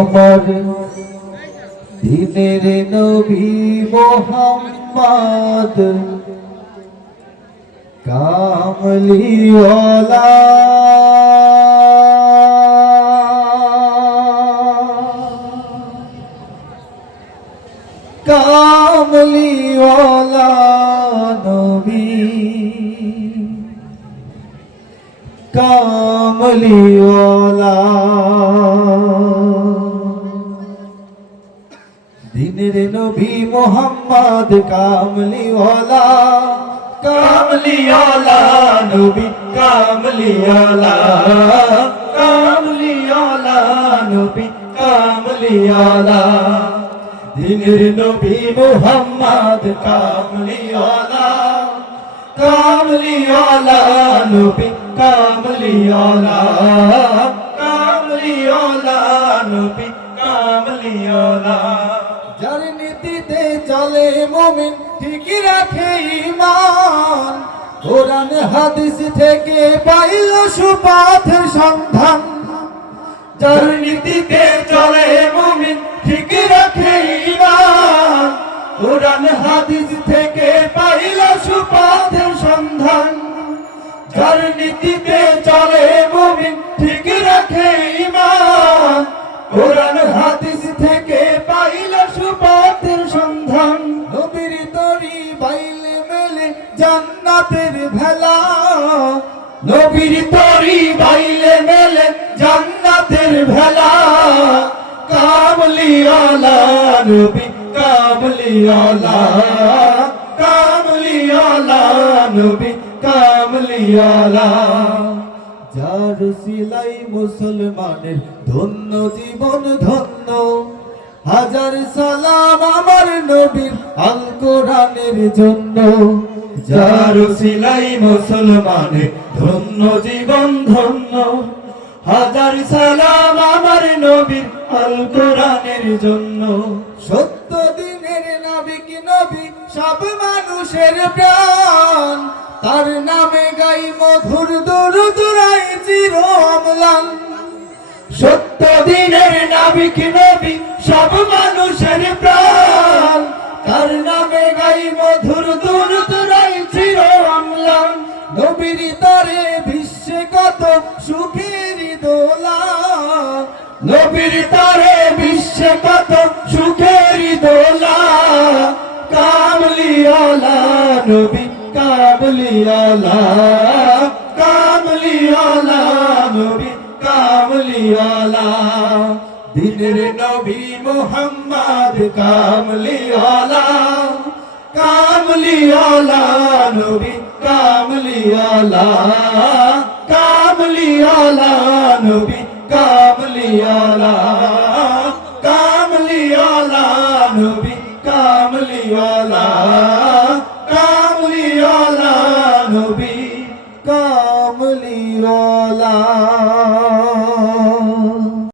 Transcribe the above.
তোমার দিনের নবী মোহাম্মদ কামলিওয়ালা কামলিওয়ালা নবী কামলিওয়ালা দিনের নবী মোহাম্মদ কামলিওয়ালা কামলিওয়ালা নবী কামলিওয়ালা কামলিওয়ালা নবী কামলিওয়ালা দিনের নবী মোহাম্মদ কামলিওয়ালা কামলিওয়ালা নবী কামলিওয়ালা কামলিওয়ালা নবী কামলিওয়ালা যার নীতিতে চলে মুমিন ঠিকই রাখে ঈমান কোরআন হাদিস থেকে পাইল সুপথের সন্ধান যার নীতিতে চলে মুমিন ঠিকই রাখে ঈমান কোরআন হাদিস থেকে পাইল সুপথের সন্ধান যার নীতিতে চলে মুমিন ঠিকই রাখে ঈমান কোরআন হাদিস থেকে পাইল সুপথের সন্ধান নবীর তরি বাইলে মেলে জান্নাতের ভেলা নবীর তরি বাইলে মেলে জান্নাতের ভেলা কামলিওয়ালা নবী কামলিওয়ালা কামলিওয়ালা নবী কামলিওয়ালা যার সিলাই মুসলমানের ধন্য জীবন ধন্য হাজার সালাম আমার নবীর আল কোরআনের জন্য যার সিলাই মুসলমানের ধন্য জীবন ধন্য হাজার সালাম আমার নবীর আল কোরআনের জন্য সত্য দিনের নবী কি নবী সব মানুষের প্রাণ তার নামে গাই মধুর দরুদ রাই চির অম্লান সত্য দিনের নবী কি নবী সব মানুষের প্রাণ তার নামে গাই মধুর দরুদ রাই চির অম্লান নবীর তরে বিশ্বে কত সুখের দোলা নবীর তরে বিশ্বে কত সুখের দোলা কামলিওয়ালা নবী কামলিওয়ালা কামলিওয়ালা নবী কামলিওয়ালা দিনের নবী মোহাম্মদ কামলিওয়ালা কামলিওয়ালা নবী কামলিওয়ালা